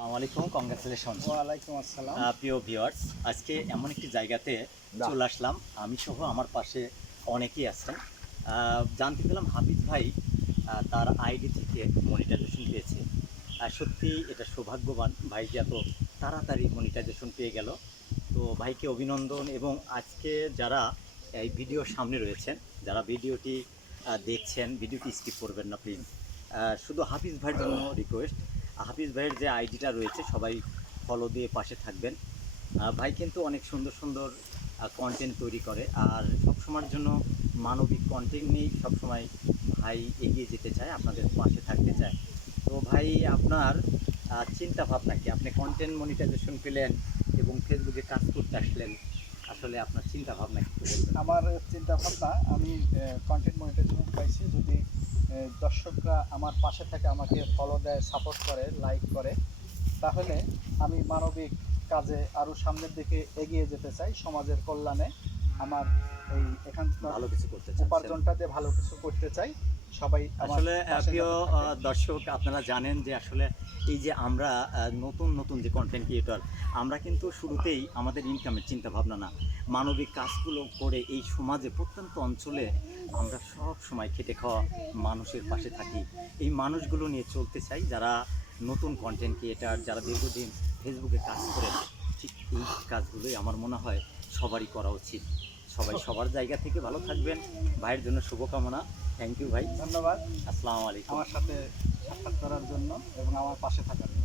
আসসালামু আলাইকুম, কংগ্রাচুলেশন। ওয়ালাইকুম আসসালাম। প্রিয় ভিউয়ার্স, আজকে এমন একটি জায়গাতে চলে আসলাম, আমি সহ আমার পাশে অনেকেই আছেন। জানতে পেলাম হাফিজ ভাই তার আইডি থেকে মনিটাইজেশন পেয়েছে। সত্যি এটা সৌভাগ্যবান ভাই যে এত তাড়াতাড়ি মনিটাইজেশন পেয়ে গেল। তো ভাইকে অভিনন্দন। এবং আজকে যারা এই ভিডিওর সামনে রয়েছেন, যারা ভিডিওটি দেখছেন, ভিডিওটি স্কিপ করবেন না প্লিজ। শুধু হাফিজ ভাইয়ের জন্য রিকোয়েস্ট, হাফিজ ভাইয়ের যে আইডিটা রয়েছে সবাই ফলো দিয়ে পাশে থাকবেন। ভাই কিন্তু অনেক সুন্দর সুন্দর কন্টেন্ট তৈরি করে, আর সবসময়ের জন্য মানবিক কন্টেন্ট নিয়েই সবসময় ভাই এগিয়ে যেতে চায়, আপনাদের পাশে থাকতে চায়। তো ভাই, আপনার চিন্তা ভাবনা কি? আপনি কন্টেন্ট মনিটাইজেশন পেলেন এবং ফেসবুকে কাজ করতে আসলেন, আসলে আপনার চিন্তা ভাবনা কি বলবেন? আমার চিন্তা ভাবনা, আমি কন্টেন্ট মনিটাইজেশন পাইছি। যদি দর্শকরা আমার পাশে থেকে আমাকে ফলো দেয়, সাপোর্ট করে, লাইক করে, তাহলে আমি মানবিক কাজে আরও সামনের দিকে এগিয়ে যেতে চাই। সমাজের কল্যাণে আমার এই এখানকার ভালো কিছু করতে চাচ্ছেন? উপার্জনটা দিয়ে ভালো কিছু করতে চাই। সবাই আমার আসলে পাশে প্রিয় যাতে থাকে। দর্শক, আপনারা জানেন যে আসলে এই যে আমরা নতুন নতুন যে কন্টেন্ট ক্রিয়েটর, আমরা কিন্তু শুরুতেই আমাদের ইনকামের চিন্তা ভাবনা না, মানবিক কাজগুলো করে এই সমাজে প্রত্যন্ত অঞ্চলে আমরা সব সময় খেটে খাওয়া মানুষের পাশে থাকি। এই মানুষগুলো নিয়ে চলতে চাই, যারা নতুন কন্টেন্ট ক্রিয়েটর, যারা দীর্ঘদিন ফেসবুকে কাজ করেন। ঠিক এই কাজগুলোই আমার মনে হয় সবারই করা উচিত। সবাই সবার জায়গা থেকে ভালো থাকবেন। ভাইয়ের জন্য শুভকামনা। থ্যাংক ইউ ভাই। ধন্যবাদ আসসালামু আলাইকুম। আমার সাথে সাক্ষাৎ করার জন্য এবং আমার পাশে থাকার জন্য।